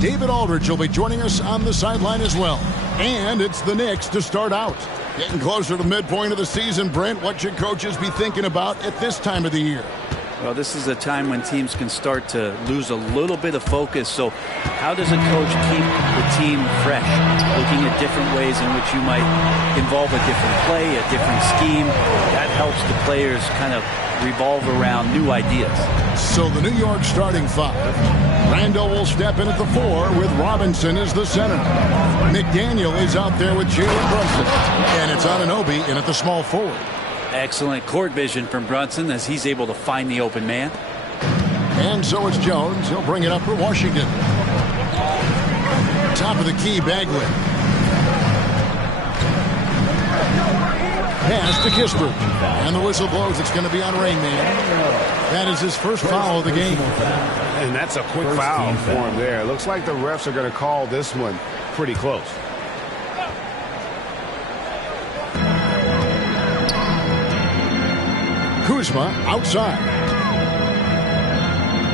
David Aldridge will be joining us on the sideline as well. And it's the Knicks to start out. Getting closer to the midpoint of the season, Brent, what should coaches be thinking about at this time of the year? Well, this is a time when teams can start to lose a little bit of focus. So how does a coach keep the team fresh? Looking at different ways in which you might involve a different play, a different scheme. That helps the players kind of revolve around new ideas. So the New York starting five. Randall will step in at the 4 with Robinson as the center. McDaniel is out there with Jalen Brunson. And it's Anunoby in at the small forward. Excellent court vision from Brunson as he's able to find the open man. And so it's Jones. He'll bring it up for Washington. Top of the key, Bagley. Pass to Kispert. And the whistle blows. It's going to be on Rainman. That is his first foul of the game. And that's a quick foul for him there. Looks like the refs are going to call this one pretty close. Kuzma outside.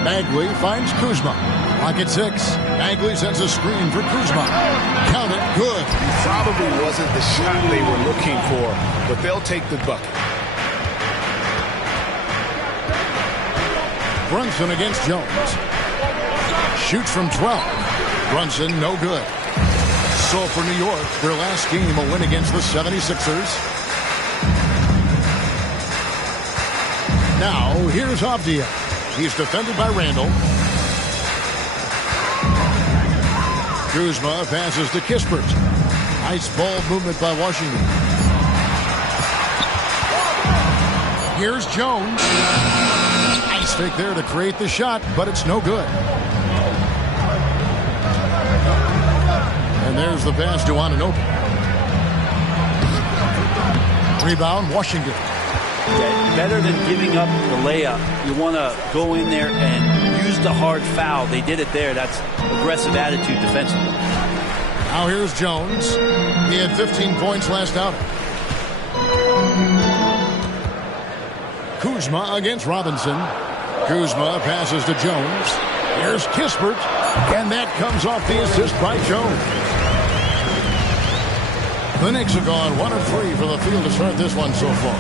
Bagley finds Kuzma. Pocket 6. Bagley sends a screen for Kuzma. Count it. Good. Probably wasn't the shot they were looking for, but they'll take the bucket. Brunson against Jones. Shoots from 12. Brunson no good. So for New York, their last game a win against the 76ers. Now, here's Avdia. He's defended by Randall. Kuzma passes to Kispert. Nice ball movement by Washington. Here's Jones. Nice fake there to create the shot, but it's no good. And there's the pass to Anunoby. Rebound, Washington. Yeah, better than giving up the layup, you want to go in there and use the hard foul. They did it there. That's aggressive attitude defensively. Now here's Jones. He had 15 points last outing. Kuzma against Robinson. Kuzma passes to Jones. Here's Kispert. And that comes off the assist by Jones. The Knicks have gone 1 of 3 for the field to start this one so far.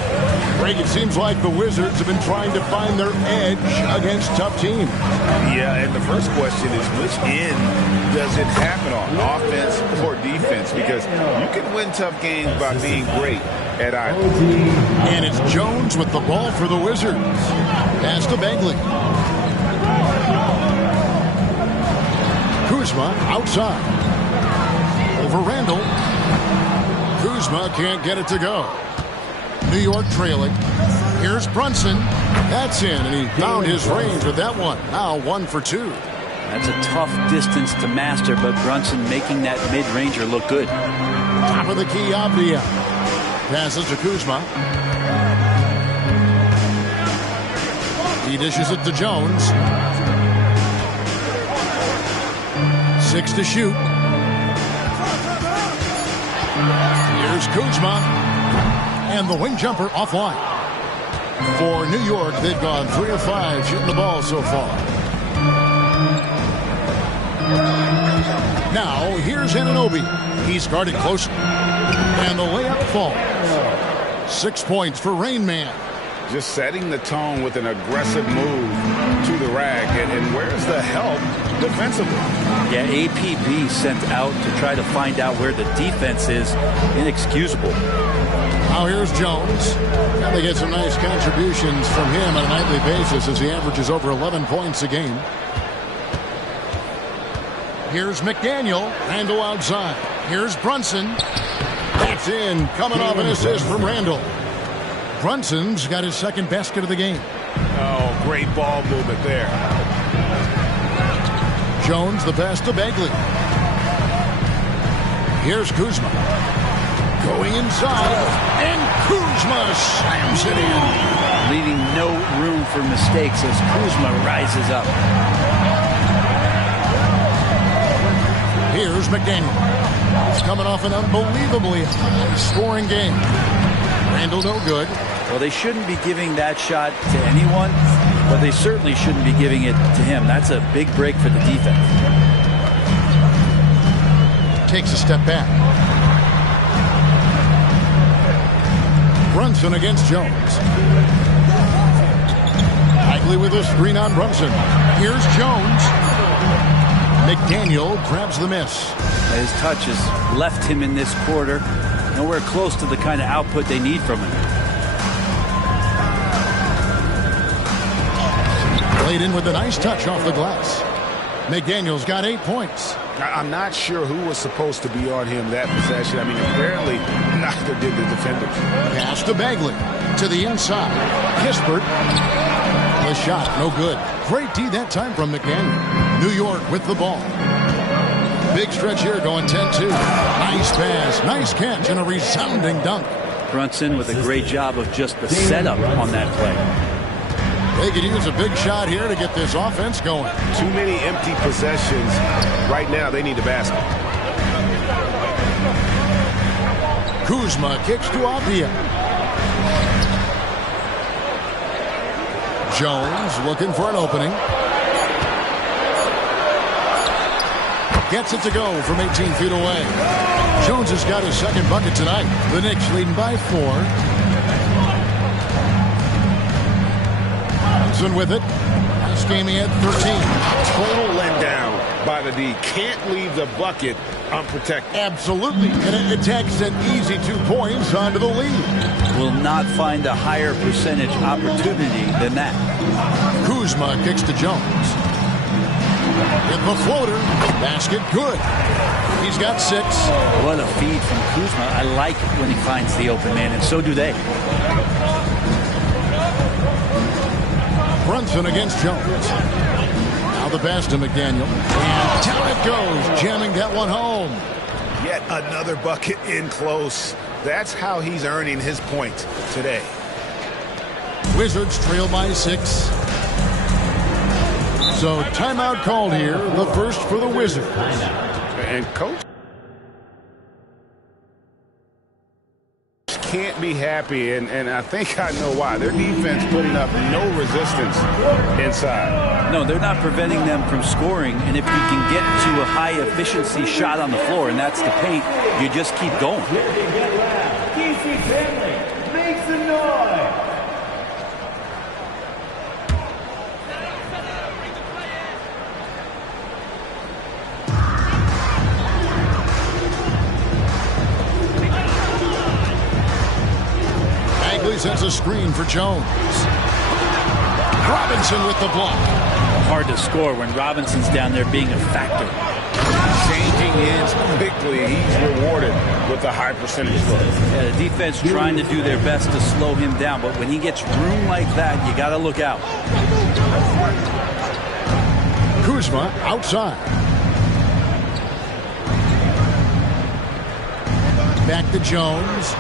Greg, it seems like the Wizards have been trying to find their edge against tough teams. Yeah, and the first question is which end does it happen on, offense or defense? Because you can win tough games by being great at either. And it's Jones with the ball for the Wizards. Pass to Bagley. Kuzma outside. Over Randall. Kuzma can't get it to go. New York trailing. Here's Brunson. That's in, and he found his range with that one. Now 1 for 2. That's a tough distance to master, but Brunson making that mid-ranger look good. Top of the key, Avdia. Passes to Kuzma. He dishes it to Jones. 6 to shoot. Here's Kuzma. And the wing jumper offline. For New York, they've gone 3 of 5 shooting the ball so far. Now, here's Anunoby. He's guarded closely. And the layup falls. 6 points for Rain Man. Just setting the tone with an aggressive move to the rack. And where's the help defensively? Yeah, APB sent out to try to find out where the defense is. Inexcusable. Now here's Jones. And they get some nice contributions from him on a nightly basis as he averages over 11 points a game. Here's McDaniel. Randall outside. Here's Brunson. That's in. Coming off an assist from Randall. Brunson's got his second basket of the game. Oh, great ball movement there. Jones, the pass to Bagley. Here's Kuzma. Going inside. And Kuzma slams it in. Leaving no room for mistakes as Kuzma rises up. Here's McDaniel. He's coming off an unbelievably high-scoring game. Randall no good. Well, they shouldn't be giving that shot to anyone, but they certainly shouldn't be giving it to him. That's a big break for the defense. takes a step back. Brunson against Jones. Bagley with a screen on Brunson. Here's Jones. McDaniel grabs the miss. His touch has left him in this quarter. Nowhere close to the kind of output they need from him. Played in with a nice touch off the glass. McDaniel's got 8 points. I'm not sure who was supposed to be on him that possession. I mean, apparently neither did the defenders. Pass to Bagley. To the inside. Kispert. The shot, no good. Great D that time from McDaniel. New York with the ball. Big stretch here going 10-2. Nice pass, nice catch, and a resounding dunk. Brunson with a great job of just the setup on that play. They could use a big shot here to get this offense going. Too many empty possessions. Right now, they need a basket. Kuzma kicks to Avdia. Jones looking for an opening. Gets it to go from 18 feet away. Jones has got his second bucket tonight. The Knicks leading by 4. Brunson with it. Last game he had 13. Total letdown by the D. Can't leave the bucket unprotected. Absolutely. And it takes an easy 2 points onto the lead. Will not find a higher percentage opportunity than that. Kuzma kicks to Jones. With the floater. Basket good. He's got 6. What a feed from Kuzma. I like it when he finds the open man, and so do they. Brunson against Jones. Now the pass to McDaniel. And down it goes, jamming that one home. Yet another bucket in close. That's how he's earning his points today. Wizards trail by 6. So timeout called here, the first for the Wizards. And coach can't be happy, and I think I know why. Their defense putting up no resistance inside. No, they're not preventing them from scoring, and if you can get to a high-efficiency shot on the floor, and that's the paint, you just keep going. Make some noise. Sends a screen for Jones. Robinson with the block. Hard to score when Robinson's down there being a factor. Changing ends quickly. He's rewarded with a high percentage look. Yeah, the defense trying to do their best to slow him down, but when he gets room like that, you got to look out. Kuzma outside. Back to Jones.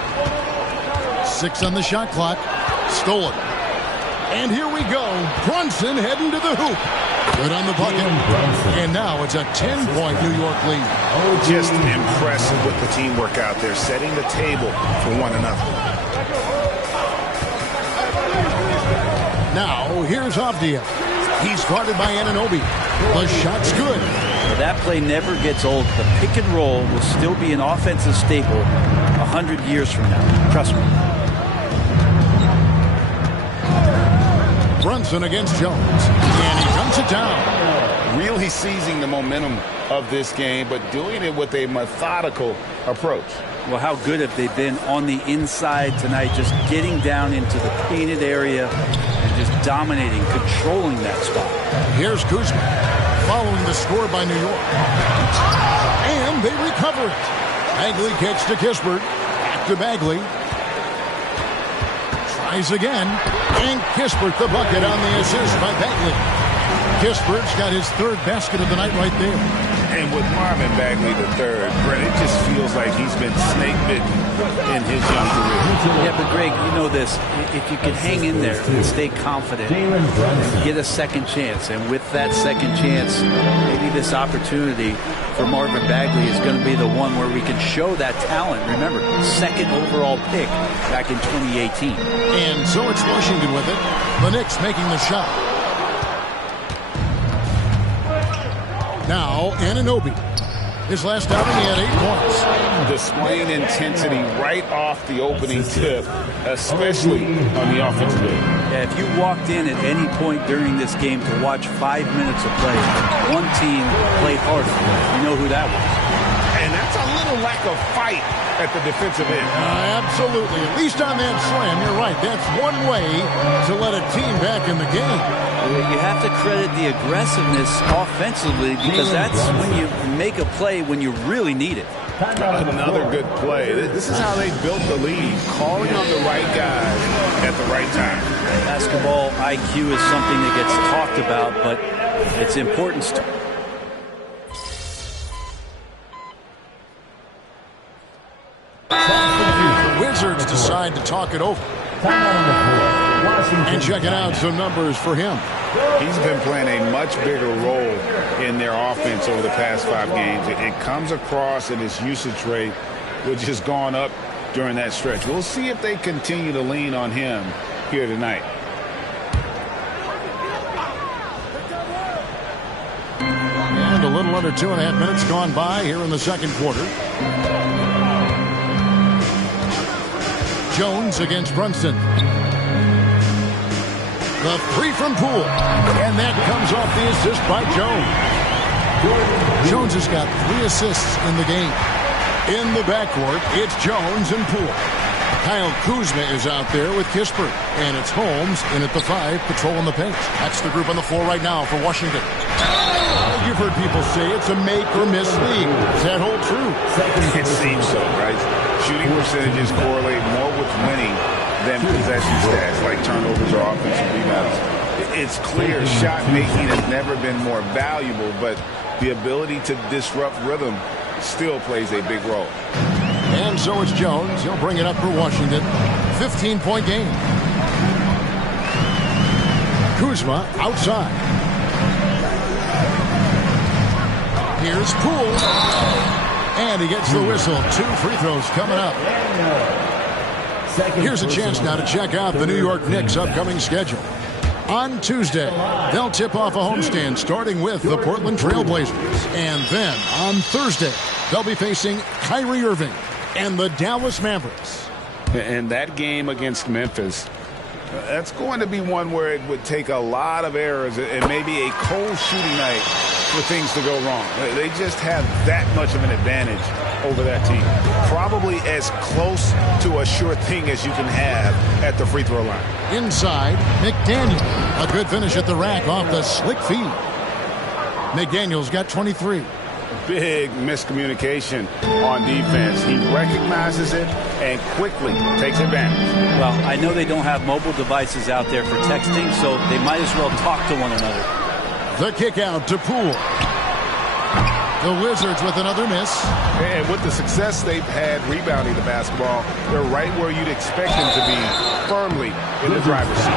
6 on the shot clock. Stolen. And here we go. Brunson heading to the hoop. Good on the bucket. And now it's a 10-point New York lead. Just impressive with the teamwork out there, setting the table for one another. Now, here's Avdia. He's guarded by Anunoby. The shot's good. That play never gets old. The pick and roll will still be an offensive staple 100 years from now. Trust me. Brunson against Jones. And he dumps it down. Really seizing the momentum of this game, but doing it with a methodical approach. Well, how good have they been on the inside tonight, just getting down into the painted area and just dominating, controlling that spot. Here's Kuzma following the score by New York. And they recover it. Bagley kicks to Kispert. Back to Bagley. Tries again. And Kispert the bucket on the assist by Bagley. Kispert's got his 3rd basket of the night right there. And with Marvin Bagley III, Brett, it just feels like he's been snake bitten in his young career. Yeah, but Greg, you know this. If you can hang in there and stay confident, get a second chance. And with that second chance, maybe this opportunity for Marvin Bagley is going to be the one where we can show that talent. Remember, 2nd overall pick back in 2018. And so it's Washington with it. The Knicks making the shot. Now, Anunoby. His last outing, he had 8 points. Displaying intensity right off the opening tip, especially on the offensive end. Yeah, if you walked in at any point during this game to watch 5 minutes of play, one team played harder. You know who that was. And that's a little lack of fight at the defensive end. Absolutely. At least on that slam, you're right. That's one way to let a team back in the game. You have to credit the aggressiveness offensively because that's when you make a play when you really need it. Another good play. This is how they built the lead, calling on the right guys at the right time. Basketball IQ is something that gets talked about, but its importance to The Wizards decide to talk it over and checking out some numbers for him. He's been playing a much bigger role in their offense over the past 5 games. It comes across in his usage rate, which has gone up during that stretch. We'll see if they continue to lean on him here tonight. And a little under 2.5 minutes gone by here in the second quarter. Jones against Brunson. The 3 from Poole. And that comes off the assist by Jones. Jones has got 3 assists in the game. In the backcourt, it's Jones and Poole. Kyle Kuzma is out there with Kispert. And it's Holmes in at the 5, patrolling the paint. That's the group on the floor right now for Washington. You've heard people say it's a make-or-miss league. Does that hold true? It seems so, right? Shooting percentages correlate more with winning than possession stats like turnovers or offensive rebounds. It's clear shot making has never been more valuable, but the ability to disrupt rhythm still plays a big role. And so it's Jones. He'll bring it up for Washington. 15-point game. Kuzma outside. Here's Poole. And he gets the whistle. 2 free throws coming up. Here's a chance now to check out the New York Knicks' upcoming schedule. On Tuesday, they'll tip off a homestand starting with the Portland Trail Blazers. And then on Thursday, they'll be facing Kyrie Irving and the Dallas Mavericks. And that game against Memphis, that's going to be one where it would take a lot of errors and maybe a cold shooting night for things to go wrong. They just have that much of an advantage over that team. Probably as close to a sure thing as you can have at the free throw line. Inside, McDaniel. A good finish at the rack off the slick feed. McDaniel's got 23. Big miscommunication on defense. He recognizes it and quickly takes advantage. Well, I know they don't have mobile devices out there for texting, so they might as well talk to one another. The kick out to Poole. The Wizards with another miss. And with the success they've had rebounding the basketball, they're right where you'd expect them to be, firmly in the driver's seat.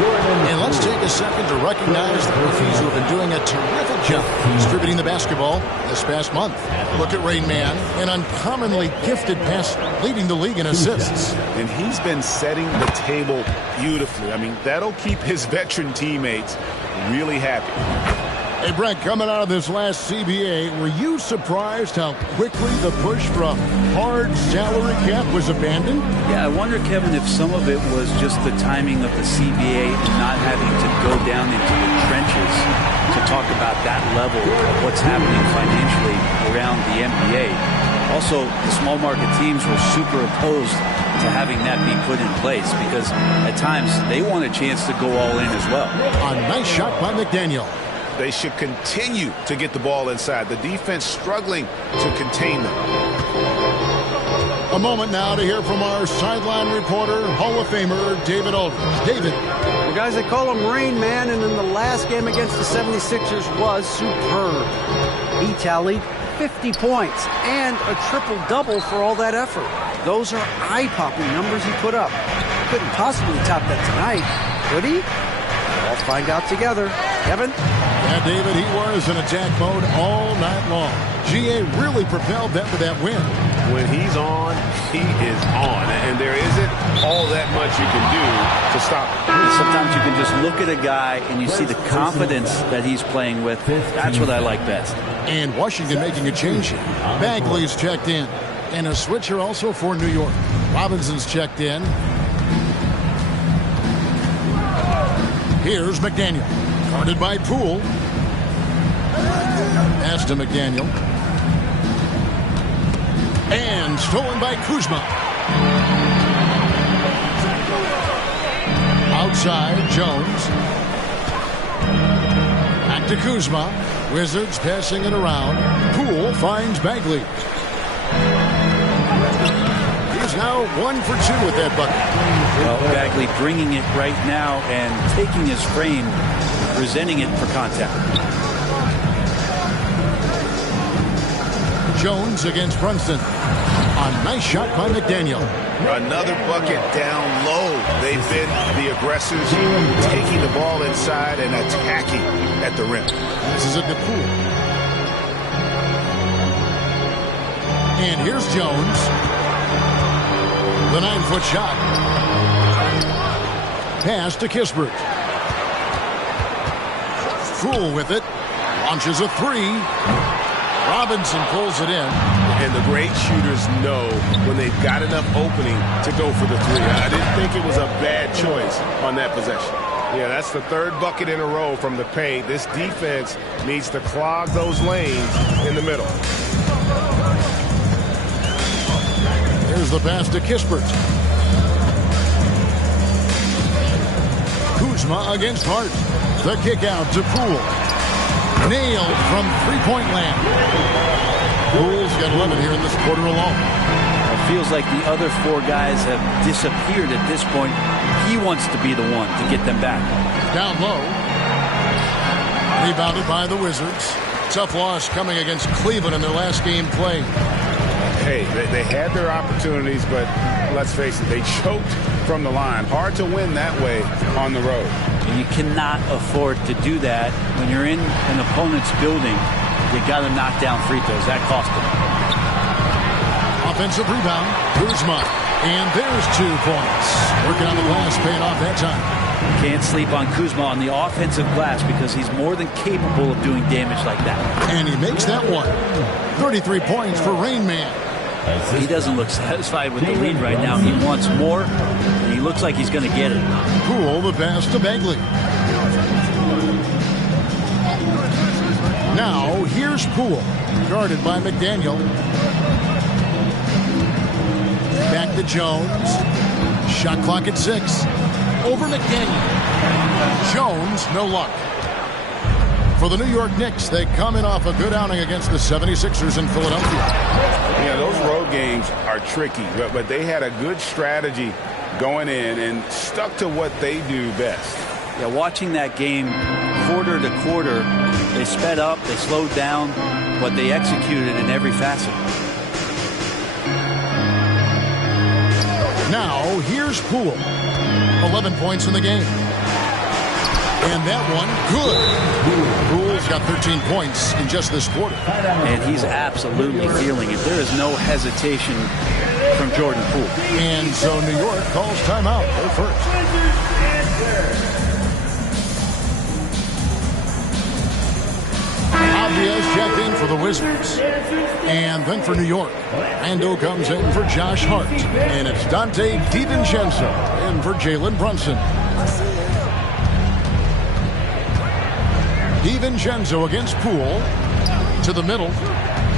And let's take a second to recognize the rookies who have been doing a terrific job distributing the basketball this past month. Look at Rain Man, an uncommonly gifted passer, leading the league in assists. And he's been setting the table beautifully. I mean, that'll keep his veteran teammates really happy. Hey, Brent, coming out of this last CBA, were you surprised how quickly the push for a hard salary cap was abandoned? Yeah, I wonder, Kevin, if some of it was just the timing of the CBA and not having to go down into the trenches to talk about that level of what's happening financially around the NBA. Also, the small market teams were super opposed to having that be put in place because at times they want a chance to go all in as well. A nice shot by McDaniel. They should continue to get the ball inside. The defense struggling to contain them. A moment now to hear from our sideline reporter, Hall of Famer David Aldridge. David. Well, guys, they call him Rain Man, and in the last game against the 76ers was superb. He tallied 50 points and a triple-double for all that effort. Those are eye-popping numbers he put up. Couldn't possibly top that tonight, could he? We'll find out together. Kevin? Yeah, David, he was in attack mode all night long. GA really propelled them to that win. when he's on, he is on. And there isn't all that much you can do to stop him. And sometimes you can just look at a guy and you see the confidence that he's playing with. That's what I like best. And Washington making a change here. Bagley's checked in. And a switcher also for New York. Robinson's checked in. Here's McDaniel. Guarded by Poole. Pass to McDaniel. And stolen by Kuzma. Outside, Jones. Back to Kuzma. Wizards passing it around. Poole finds Bagley. He's now 1 for 2 with that bucket. Well, Bagley bringing it right now and taking his frame, presenting it for contact. Jones against Brunson. A nice shot by McDaniel. Another bucket down low. They've been the aggressors, taking the ball inside and attacking at the rim. This is a Poole. And here's Jones. The 9-foot shot. Pass to Kispert. Poole with it. Launches a three. Robinson pulls it in. And the great shooters know when they've got enough opening to go for the three. I didn't think it was a bad choice on that possession. Yeah, that's the third bucket in a row from the paint. This defense needs to clog those lanes in the middle. Here's the pass to Kispert. Kuzma against Hart. The kick out to Poole. Nailed from three-point land. Poole's got 11 here in this quarter alone. It feels like the other four guys have disappeared at this point. He wants to be the one to get them back. Down low. Rebounded by the Wizards. Tough loss coming against Cleveland in their last game played. Hey, they had their opportunities, but let's face it, they choked from the line. Hard to win that way on the road. You cannot afford to do that when you're in an opponent's building. You got to knock down free throws. That cost them. Offensive rebound, Kuzma, and there's 2 points. Working on the glass, paying off that time. Can't sleep on Kuzma on the offensive glass because he's more than capable of doing damage like that. And he makes that one. 33 points for Rain Man. He doesn't look satisfied with the lead right now. He wants more, and he looks like he's going to get it. Poole the pass to Bagley. Now, here's Poole, guarded by McDaniel. Back to Jones. Shot clock at 6. Over McDaniel. Jones, no luck. For the New York Knicks, they come in off a good outing against the 76ers in Philadelphia. Yeah, those road games are tricky, but they had a good strategy going in and stuck to what they do best. Yeah, watching that game quarter to quarter, they sped up, they slowed down, but they executed in every facet. Now, here's Poole. 11 points in the game. And that one, good. Poole's got 13 points in just this quarter. And he's absolutely feeling it. There is no hesitation from Jordan Poole. And so New York calls timeout. They're first. Obvious checked in for the Wizards. And then for New York, Rando comes in for Josh Hart. And it's Dante DiVincenzo in for Jalen Brunson. DiVincenzo against Poole. To the middle.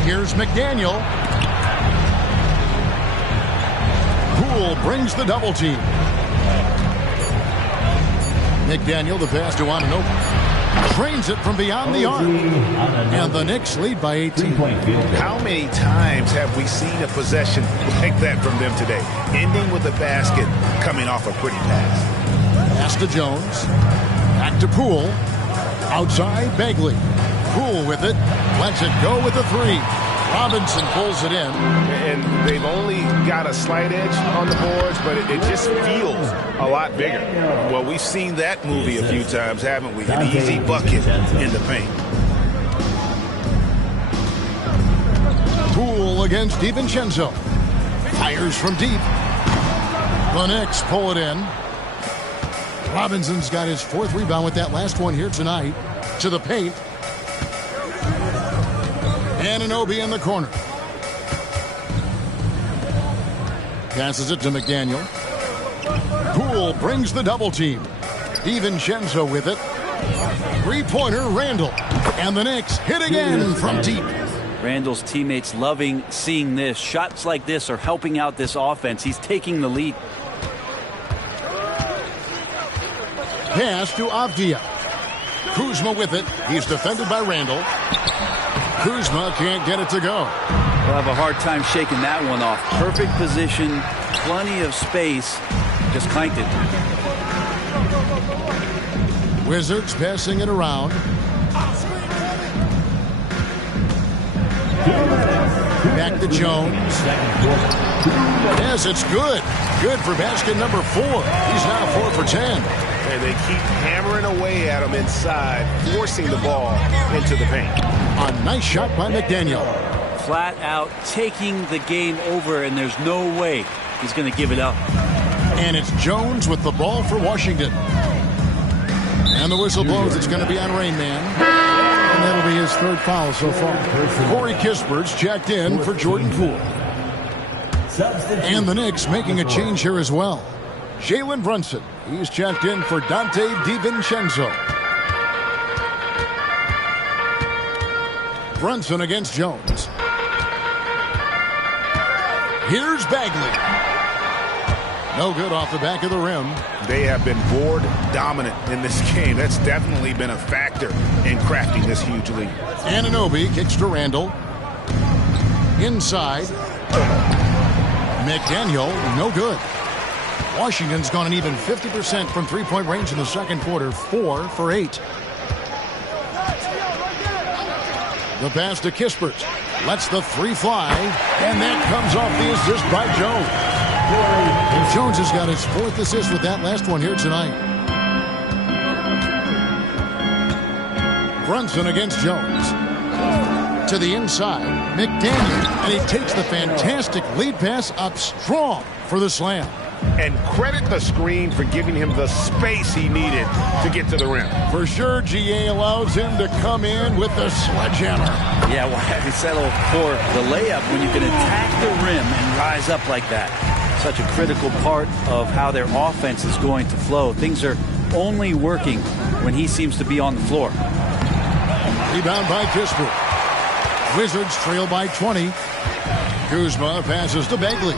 Here's McDaniel. Poole brings the double team. McDaniel, the pass to Anunoby. Trains it from beyond the arc. And the Knicks lead by 18. How many times have we seen a possession like that from them today? Ending with a basket, coming off a pretty pass. Pass to Jones. Back to Poole. Outside, Bagley. Poole with it. Lets it go with the three. Robinson pulls it in. And they've only got a slight edge on the boards, but it just feels a lot bigger. Well, we've seen that movie a few times, haven't we? An easy bucket in the paint. Poole Randall against DiVincenzo. Fires from deep. The Knicks pull it in. Robinson's got his 4th rebound with that last one here tonight. To the paint. Anunoby in the corner. Passes it to McDaniel. Poole brings the double team. DiVincenzo with it. 3-pointer Randall. And the Knicks hit again from deep. Randall's teammates loving seeing this. Shots like this are helping out this offense. He's taking the lead. Pass to Avdia. Kuzma with it. He's defended by Randall. Kuzma can't get it to go. We'll have a hard time shaking that one off. Perfect position, plenty of space. Just clanked it. Wizards passing it around. Back to Jones. Yes, it's good. Good for basket number 4. He's now 4 for 10. And they keep hammering away at him inside, forcing the ball into the paint. A nice shot by McDaniel. Flat out taking the game over, and there's no way he's going to give it up. And it's Jones with the ball for Washington. And the whistle blows. It's going to be on Rain Man. And that'll be his 3rd foul so far. Corey Kispert's checked in for Jordan Poole. And the Knicks making a change here as well. Jalen Brunson. He's checked in for Dante DiVincenzo. Brunson against Jones. Here's Bagley. No good off the back of the rim. They have been board dominant in this game. That's definitely been a factor in crafting this huge lead. Anunoby kicks to Randall. Inside. McDaniel, no good. Washington's gone an even 50% from 3-point range in the second quarter, 4 for 8. The pass to Kispert. Lets the 3 fly, and that comes off the assist by Jones. And Jones has got his 4th assist with that last one here tonight. Brunson against Jones. To the inside, McDaniel, and he takes the fantastic lead pass up strong for the slam. And credit the screen for giving him the space he needed to get to the rim. For sure, GA allows him to come in with the sledgehammer. Yeah, why well, settle for the layup when you can attack the rim and rise up like that? Such a critical part of how their offense is going to flow. Things are only working when he seems to be on the floor. Rebound by Kispert. Wizards trail by 20. Kuzma passes to Bagley.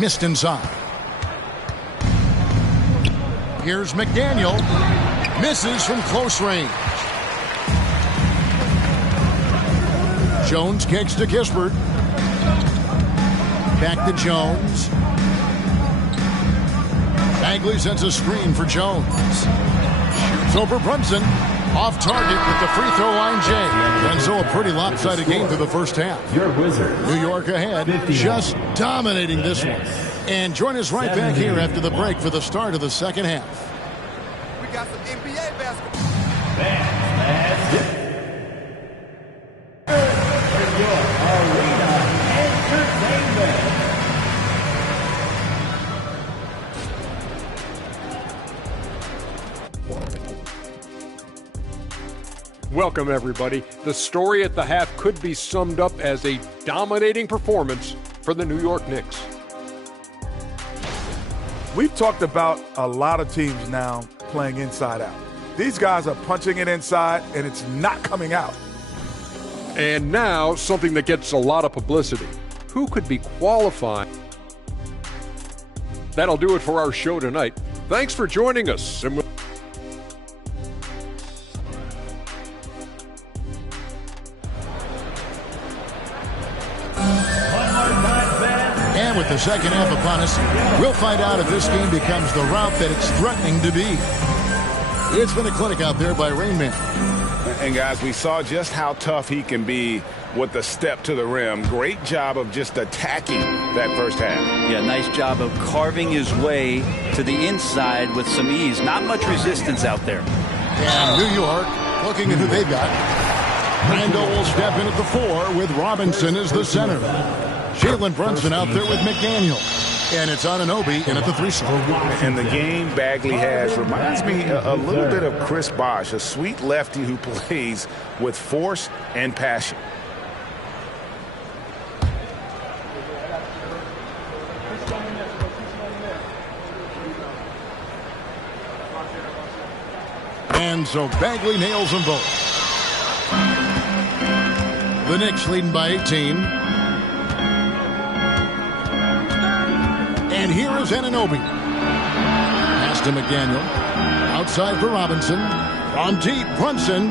Missed inside. Here's McDaniel. Misses from close range. Jones kicks to Kispert. Back to Jones. Bagley sends a screen for Jones. Shoots over Brunson. Off target with the free throw line, Jay. And so a pretty lopsided game through the first half. Your Wizards. New York ahead, just dominating this one. And join us right back here after the break for the start of the second half. We got some NBA basketball. Welcome, everybody. The story at the half could be summed up as a dominating performance for the New York Knicks. We've talked about a lot of teams now playing inside out. These guys are punching it inside, and it's not coming out. And now, something that gets a lot of publicity. Who could be qualified? That'll do it for our show tonight. Thanks for joining us. And with the second half upon us, we'll find out if this game becomes the route that it's threatening to be. It's been a clinic out there by Rain Man. And guys, we saw just how tough he can be with the step to the rim. Great job of just attacking that first half. Yeah, nice job of carving his way to the inside with some ease. Not much resistance out there. And New York looking at who they've got. Randall will step in at the 4 with Robinson as the center. Jalen Brunson out there with McDaniel. And it's Anunoby in at the 3 slot. And the game Bagley has reminds me a little bit of Chris Bosh, a sweet lefty who plays with force and passion. And so Bagley nails them both. The Knicks leading by 18. And here is Anunoby. Pass to McDaniel. Outside for Robinson. On deep, Brunson.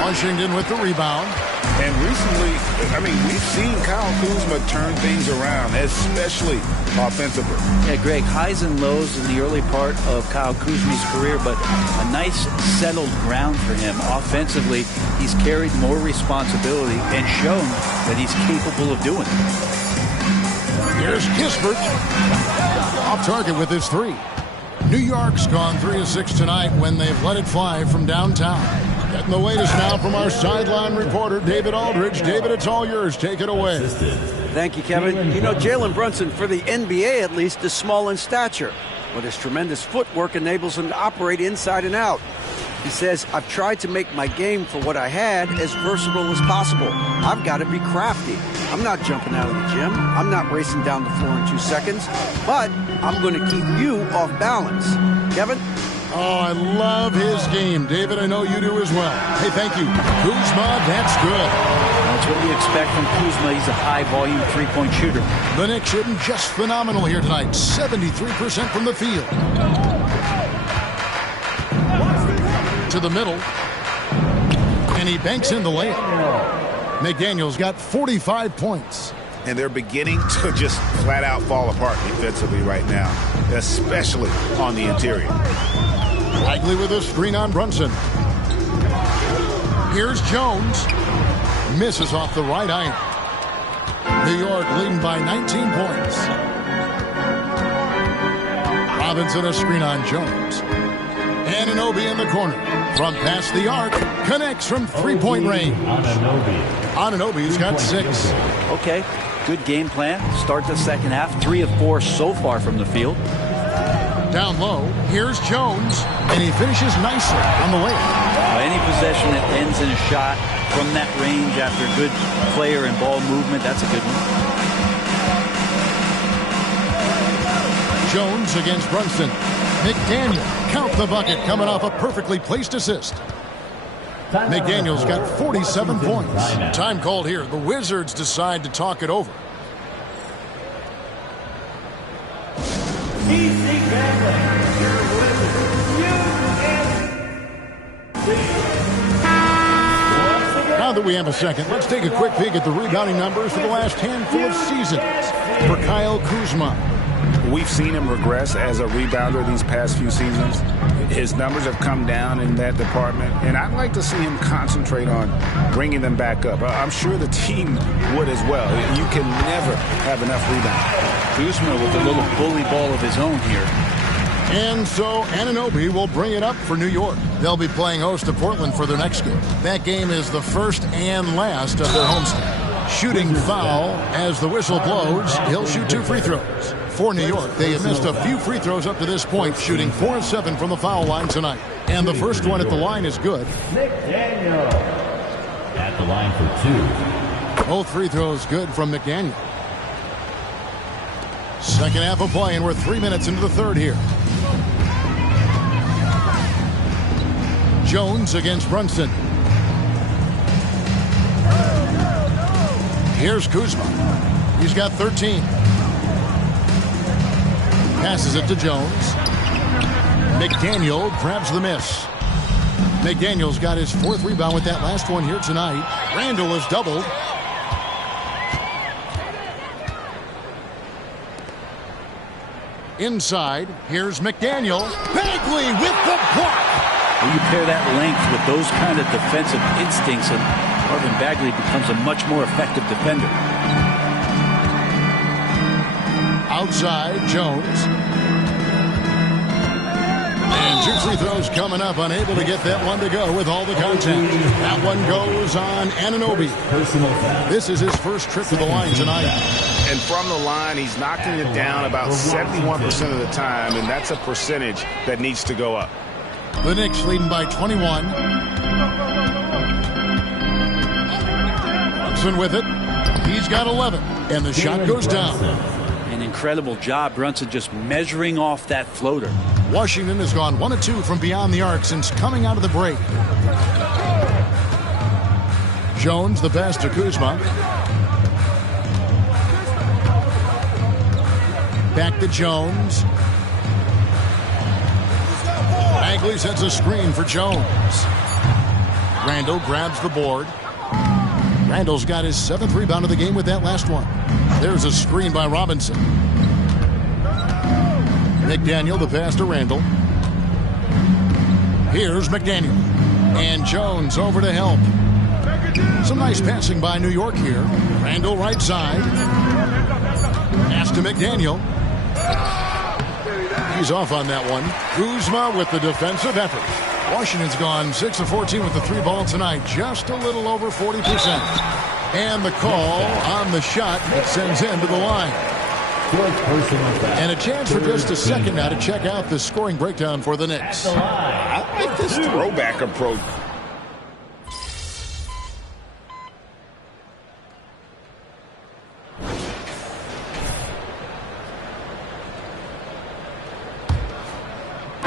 Washington with the rebound. And recently, we've seen Kyle Kuzma turn things around, especially offensively. Yeah, Greg, highs and lows in the early part of Kyle Kuzma's career, but a nice settled ground for him. Offensively, he's carried more responsibility and shown that he's capable of doing it. Here's Kispert. Off target with his 3. New York's gone 3 of 6 tonight when they've let it fly from downtown. Getting the latest now from our sideline reporter, David Aldridge. David, it's all yours. Take it away. Thank you, Kevin. You know, Jalen Brunson, for the NBA at least, is small in stature, but his tremendous footwork enables him to operate inside and out. He says, I've tried to make my game for what I had as versatile as possible. I've got to be crafty. I'm not jumping out of the gym. I'm not racing down the floor in 2 seconds, but I'm going to keep you off balance. Kevin? Oh, I love his game. David, I know you do as well. Hey, thank you. Kuzma, that's good. That's what you expect from Kuzma. He's a high-volume three-point shooter. The Knicks shooting just phenomenal here tonight. 73% from the field. To the middle. And he banks in the layup. McDaniel's got 45 points. And they're beginning to just flat-out fall apart defensively right now, especially on the interior. Bagley with a screen on Brunson. Here's Jones. Misses off the right iron. New York leading by 19 points. Robinson a screen on Jones. Anunoby in the corner. From past the arc. Connects from three-point range. Anunoby's got 6. Okay, good game plan. Start the second half. 3 of 4 so far from the field. Down low, here's Jones, and he finishes nicely on the layup. Any possession that ends in a shot from that range after good player and ball movement, that's a good one. Jones against Brunson. McDaniel, count the bucket, coming off a perfectly placed assist. McDaniel's got 47 points. Time called here. The Wizards decide to talk it over. Now that we have a second, let's take a quick peek at the rebounding numbers for the last handful of seasons for Kyle Kuzma. We've seen him regress as a rebounder these past few seasons. His numbers have come down in that department, and I'd like to see him concentrate on bringing them back up. I'm sure the team would as well. You can never have enough rebounding. Kuzma with a little bully ball of his own here. And so Anunoby will bring it up for New York. They'll be playing host to Portland for their next game. That game is the first and last of their homestand. Shooting foul as the whistle blows. He'll shoot 2 free throws. For New York, they have missed a few free throws up to this point, shooting 4 of 7 from the foul line tonight. And the first one at the line is good. McDaniel at the line for 2. Both free throws good from McDaniel. Second half of play, and we're 3 minutes into the third here. Jones against Brunson. Here's Kuzma. He's got 13. Passes it to Jones. McDaniel grabs the miss. McDaniel's got his 4th rebound with that last one here tonight. Randall is doubled. Inside, here's McDaniel. Bagley with the block. When you pair that length with those kind of defensive instincts, and Marvin Bagley becomes a much more effective defender. Outside, Jones. And 2 free throws coming up, unable to get that one to go with all the contact. That one goes on Anunoby. This is his first trip to the line tonight. And from the line, he's knocking it down about 71% of the time, and that's a percentage that needs to go up. The Knicks leading by 21. Brunson with it. He's got 11, and the shot goes down. An incredible job, Brunson, just measuring off that floater. Washington has gone 1 of 2 from beyond the arc since coming out of the break. Jones, the pass to Kuzma. Back to Jones. Bagley sets a screen for Jones. Randall grabs the board. Randall's got his 7th rebound of the game with that last one. There's a screen by Robinson. McDaniel, the pass to Randall. Here's McDaniel. And Jones over to help. Some nice passing by New York here. Randall right side. Pass to McDaniel. He's off on that one. Kuzma with the defensive effort. Washington's gone 6 of 14 with the 3-ball tonight. Just a little over 40%. And the call on the shot that sends him to the line. And a chance for just a second now to check out the scoring breakdown for the Knicks. I like this throwback approach.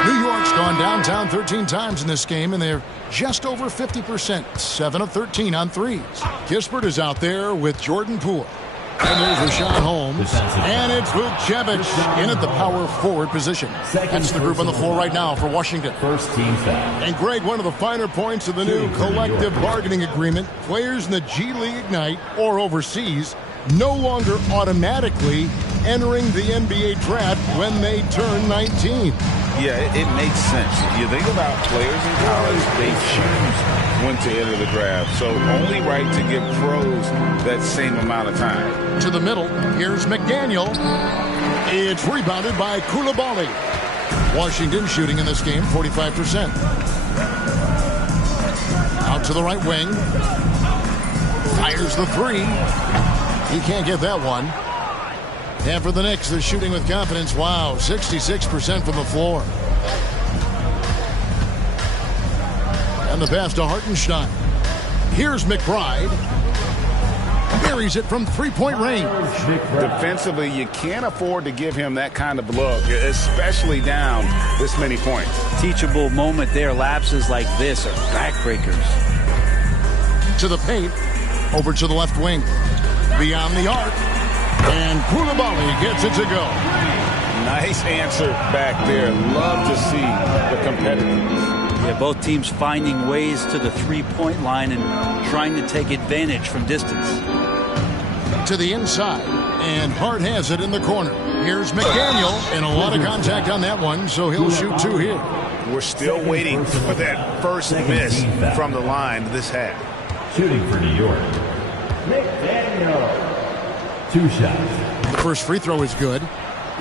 New York's gone downtown 13 times in this game, and they're just over 50%, 7 of 13 on threes. Kispert is out there with Jordan Poole. And there's Rashawn Holmes. And it's Vucevic in at the power forward position. That's the group on the floor right now for Washington. First team foul. And Greg, one of the finer points of the new collective bargaining agreement, players in the G League Ignite or overseas no longer automatically entering the NBA draft when they turn 19. Yeah, it makes sense. You think about players in college, they choose when to enter the draft. So only right to give pros that same amount of time. To the middle, here's McDaniel. It's rebounded by Coulibaly. Washington shooting in this game 45%. Out to the right wing. Fires the 3. He can't get that one. And for the Knicks, they're shooting with confidence. Wow, 66% from the floor. And the pass to Hartenstein. Here's McBride. Buries it from three-point range. Defensively, you can't afford to give him that kind of look, especially down this many points. Teachable moment there. Lapses like this are backbreakers. To the paint. Over to the left wing. Beyond the arc. And Coulibaly gets it to go. Nice answer back there. Love to see the competitiveness. Yeah, both teams finding ways to the three-point line and trying to take advantage from distance. To the inside. And Hart has it in the corner. Here's McDaniel. And a lot of contact on that one, so he'll shoot 2 here. We're still waiting for that first miss from the line this half. Shooting for New York, McDaniel. 2 shots. The first free throw is good.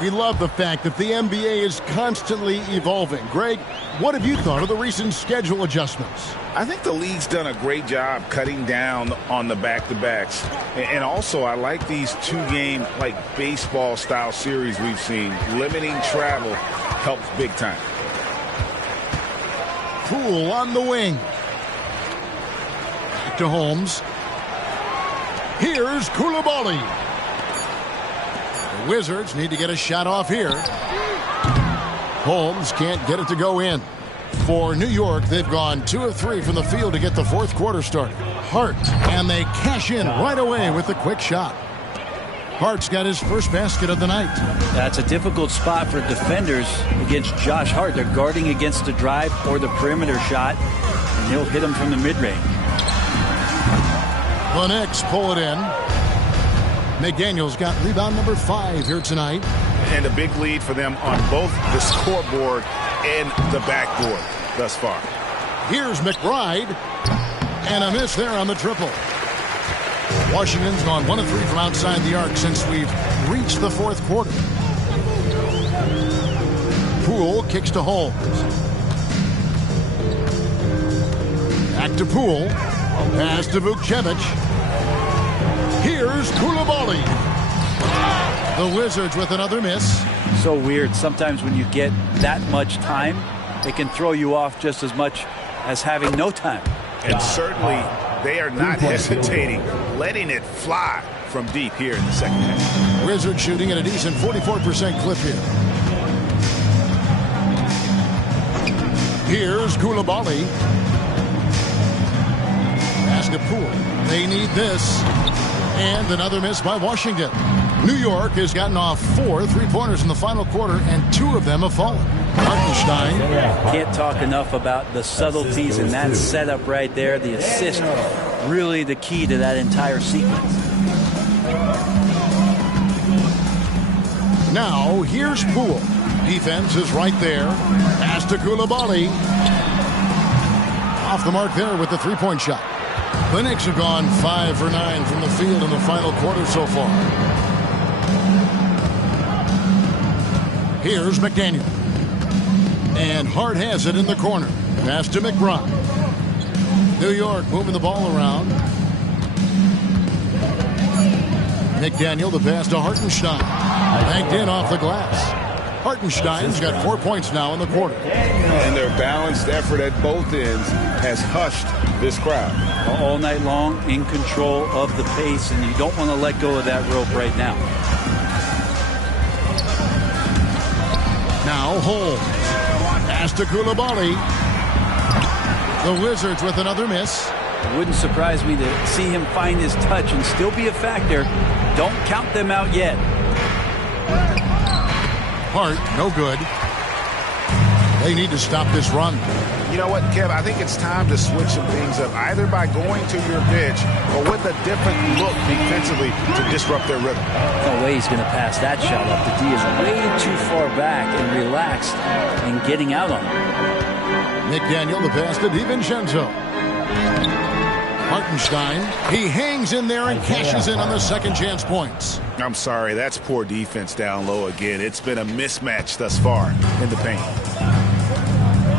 We love the fact that the NBA is constantly evolving. Greg, what have you thought of the recent schedule adjustments? I think the league's done a great job cutting down on the back-to-backs. And also, I like these 2-game, like baseball-style series we've seen. Limiting travel helps big time. Poole on the wing. Back to Holmes. Here's Coulibaly. The Wizards need to get a shot off here. Holmes can't get it to go in. For New York, they've gone 2 of 3 from the field to get the fourth quarter started. Hart, and they cash in right away with the quick shot. Hart's got his first basket of the night. That's a difficult spot for defenders against Josh Hart. They're guarding against the drive or the perimeter shot, and he'll hit them from the mid-range. The Knicks pull it in. McDaniel's got rebound number 5 here tonight. And a big lead for them on both the scoreboard and the backboard thus far. Here's McBride. And a miss there on the triple. Washington's gone 1 of 3 from outside the arc since we've reached the fourth quarter. Poole kicks to Holmes. Back to Poole. Pass to Vukcevic. Here's Koulibaly. The Wizards with another miss. So weird. Sometimes when you get that much time, it can throw you off just as much as having no time. And certainly they are not hesitating, letting it fly from deep here in the second half. Wizards shooting at a decent 44% clip here. Here's Koulibaly. Pass to Poole. They need this. And another miss by Washington. New York has gotten off 4 3-pointers in the final quarter, and 2 of them have fallen. Hartenstein. Can't talk enough about the subtleties in that setup right there. The assist, really the key to that entire sequence. Now, here's Poole. Defense is right there. Pass to Koulibaly. Off the mark there with the three-point shot. The Knicks have gone 5 for 9 from the field in the final quarter so far. Here's McDaniel. And Hart has it in the corner. Pass to McBride. New York moving the ball around. McDaniel, the pass to Hartenstein. Banked in off the glass. Hartenstein's got 4 points now in the quarter. And their balanced effort at both ends has hushed this crowd. All night long, in control of the pace, and you don't want to let go of that rope right now. Now Holmes. Pass to Koulibaly. The Wizards with another miss. It wouldn't surprise me to see him find his touch and still be a factor. Don't count them out yet. Hart, no good. They need to stop this run. You know what, Kev? I think it's time to switch some things up, either by going to your bench or with a different look defensively to disrupt their rhythm. No way he's going to pass that shot up. The D is way too far back and relaxed and getting out on him. McDaniel, the pass to DiVincenzo. Hartenstein, he hangs in there and cashes in on the second chance points. I'm sorry, that's poor defense down low again. It's been a mismatch thus far in the paint.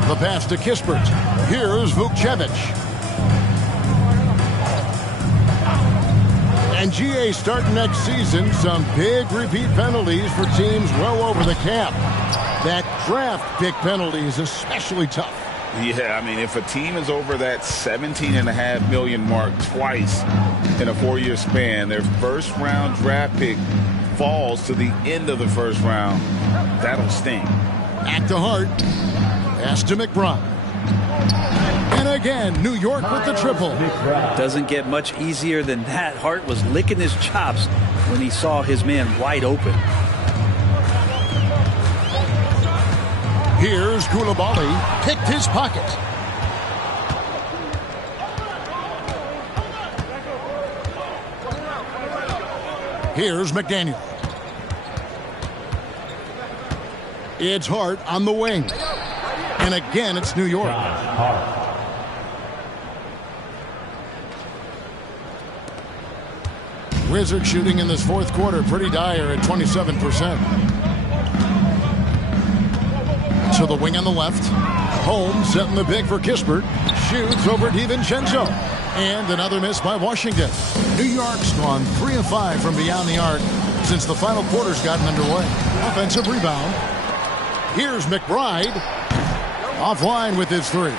The pass to Kispert. Here's Vukcevic. And GA starting next season, some big repeat penalties for teams well over the cap. That draft pick penalty is especially tough. Yeah, I mean, if a team is over that $17.5 million mark twice in a 4-year span, their first-round draft pick falls to the end of the first round. That'll sting. Back to Hart. Pass to McBride. And again, New York with the triple. Doesn't get much easier than that. Hart was licking his chops when he saw his man wide open. Here's Koulibaly. Picked his pocket. Here's McDaniel. It's Hart on the wing. And again, it's New York. Wizards shooting in this fourth quarter pretty dire at 27%. To the wing on the left. Holmes setting the pick for Kispert. Shoots over DiVincenzo. And another miss by Washington. New York's gone 3 of 5 from beyond the arc since the final quarter's gotten underway. Offensive rebound. Here's McBride. Offline with his 3.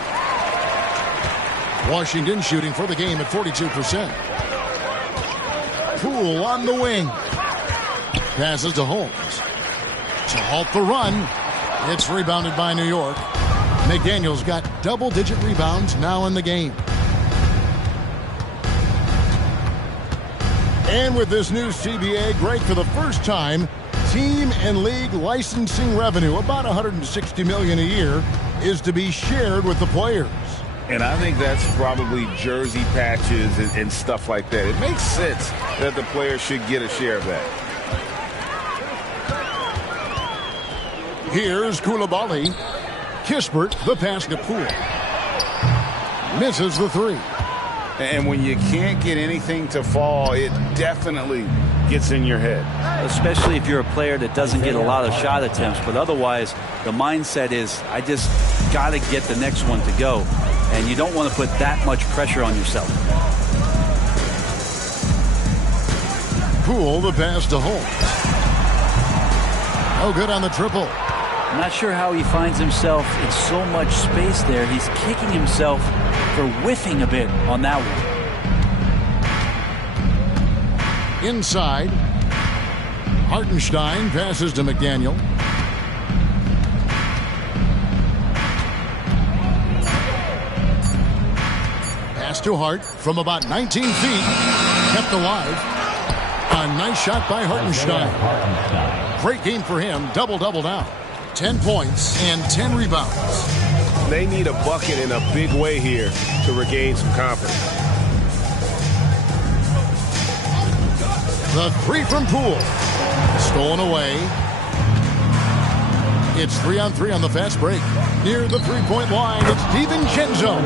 Washington shooting for the game at 42%. Poole on the wing. Passes to Holmes. To halt the run. It's rebounded by New York. McDaniel's got double-digit rebounds now in the game. And with this new CBA, Greg, for the first time, team and league licensing revenue, about $160 million a year, is to be shared with the players. And I think that's probably jersey patches and stuff like that. It makes sense that the players should get a share of that. Here's Koulibaly. Kispert, the pass to Poole. Misses the 3. And when you can't get anything to fall, it definitely gets in your head. Especially if you're a player that doesn't get a lot of shot attempts. But otherwise, the mindset is, I just got to get the next one to go. and you don't want to put that much pressure on yourself. Poole, the pass to Holmes. No good on the triple. I'm not sure how he finds himself in so much space there. He's kicking himself for whiffing a bit on that one. Inside. Hartenstein passes to McDaniel. Pass to Hart from about 19 feet. Kept alive. A nice shot by Hartenstein. Great game for him. Double-double now. 10 points and 10 rebounds. They need a bucket in a big way here to regain some confidence. The three from Poole. Stolen away. It's 3-on-3 on the fast break. Near the three-point line, it's DiVincenzo.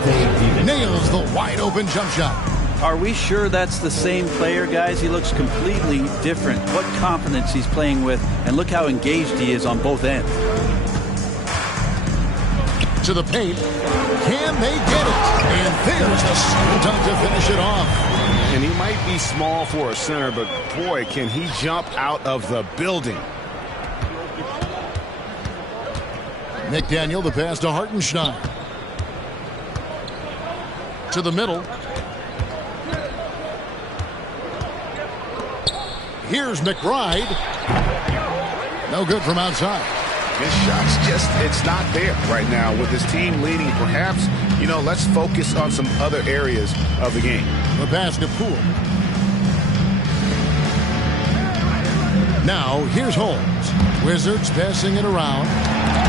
Nails the wide-open jump shot. Are we sure that's the same player, guys? He looks completely different. What confidence he's playing with, and look how engaged he is on both ends. To the paint. Can they get it? And there's the time to finish it off. And he might be small for a center, but boy, can he jump out of the building. McDaniel, the pass to Hartenstein. To the middle. Here's McBride. No good from outside. His shot's it's not there right now with his team leading. Perhaps, let's focus on some other areas of the game. The pass to Poole. Now, here's Holmes. Wizards passing it around.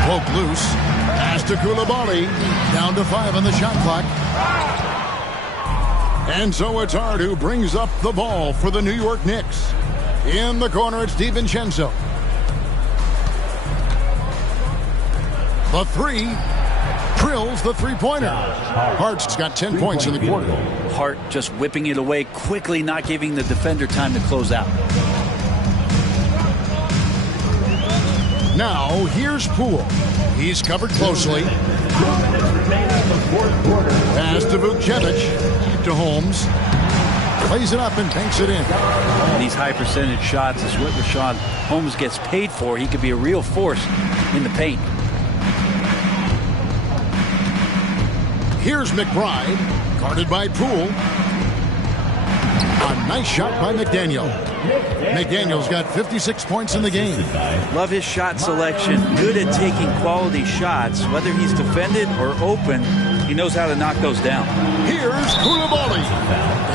Poke loose. Pass to Coulibaly. Down to 5 on the shot clock. And so it's Hart who brings up the ball for the New York Knicks. In the corner, it's DiVincenzo. The three drills the three-pointer. Hart's got 10 points in the quarter. Hart just whipping it away quickly, not giving the defender time to close out. Now, here's Poole. He's covered closely. Pass to Vukcevic. To Holmes. Plays it up and banks it in. And these high percentage shots is what Rashawn Holmes gets paid for. He could be a real force in the paint. Here's McBride, guarded by Poole. A nice shot by McDaniel. McDaniel's got 56 points in the game. Love his shot selection. Good at taking quality shots. Whether he's defended or open, he knows how to knock those down. Here's Coulibaly.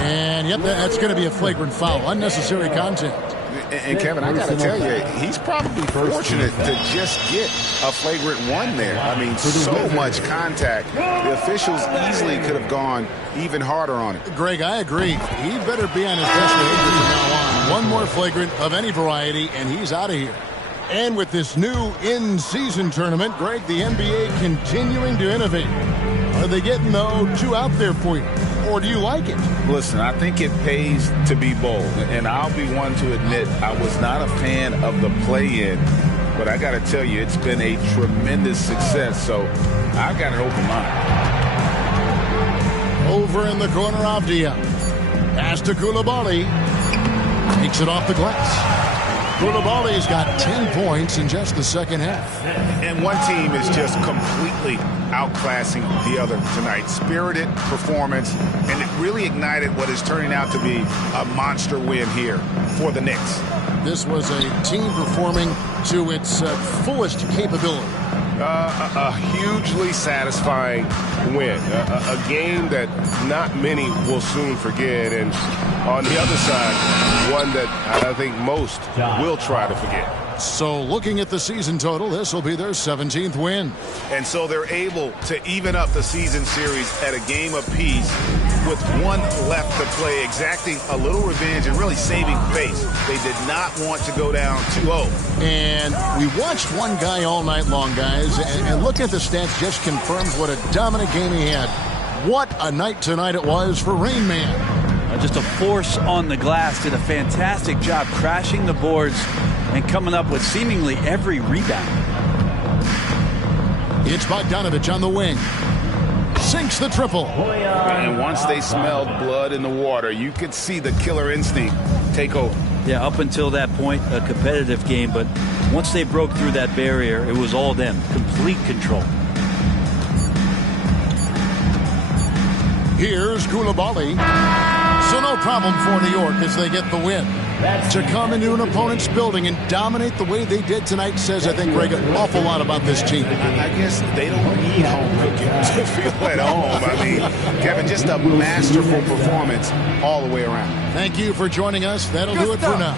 And, yep, that's going to be a flagrant foul. Unnecessary contact. And Kevin, I got to tell you, he's probably fortunate to just get a flagrant one there. I mean, so much contact. The officials easily could have gone even harder on it. Greg, I agree. He better be on his best behavior from now on. One more flagrant of any variety, and he's out of here. And with this new in-season tournament, Greg, the NBA continuing to innovate. Are they getting, though, too out there for you? Or do you like it? Listen, I think it pays to be bold. And I'll be one to admit I was not a fan of the play-in. But I got to tell you, it's been a tremendous success. So I've got an open mind. Over in the corner, Avdia. Pass to Coulibaly. Takes it off the glass. Coulibaly's got 10 points in just the second half. And one team is just completely outclassing the other tonight. Spirited performance, and it really ignited what is turning out to be a monster win here for the Knicks. This was a team performing to its fullest capability. A hugely satisfying win. A game that not many will soon forget. And on the other side, one that I think most will try to forget. So looking at the season total, this will be their 17th win. And so they're able to even up the season series at a game apiece with one left to play, exacting a little revenge and really saving face. They did not want to go down 2-0. And we watched one guy all night long, guys, and looking at the stats just confirms what a dominant game he had. What a night tonight it was for Rain Man. Just a force on the glass. Did a fantastic job crashing the boards and coming up with seemingly every rebound. It's Bogdanovich on the wing. sinks the triple. And once they smelled blood in the water, you could see the killer instinct take over. Yeah, up until that point, a competitive game, but once they broke through that barrier, it was all them. Complete control. Here's Koulibaly. So no problem for New York as they get the win. To come into an opponent's building and dominate the way they did tonight says, I think, Greg, an awful lot about this team. I guess they don't need home cooking to feel at home. I mean, Kevin, just a masterful performance all the way around. Thank you for joining us. That'll do it for now.